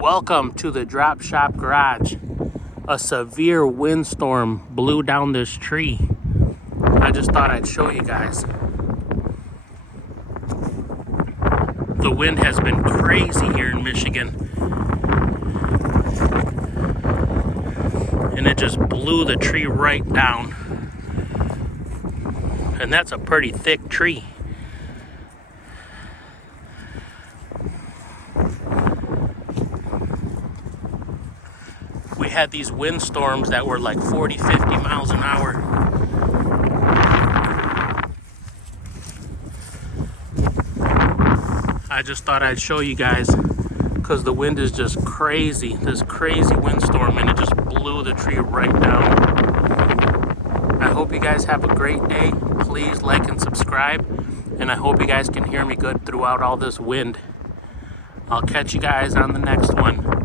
Welcome to the Drop Shop Garage. A severe windstorm blew down this tree. I just thought I'd show you guys. The wind has been crazy here in Michigan. And it just blew the tree right down. And that's a pretty thick tree. We had these windstorms that were like 40, 50 miles an hour. I just thought I'd show you guys because the wind is just crazy. This crazy windstorm, and it just blew the tree right down. I hope you guys have a great day. Please like and subscribe. And I hope you guys can hear me good throughout all this wind. I'll catch you guys on the next one.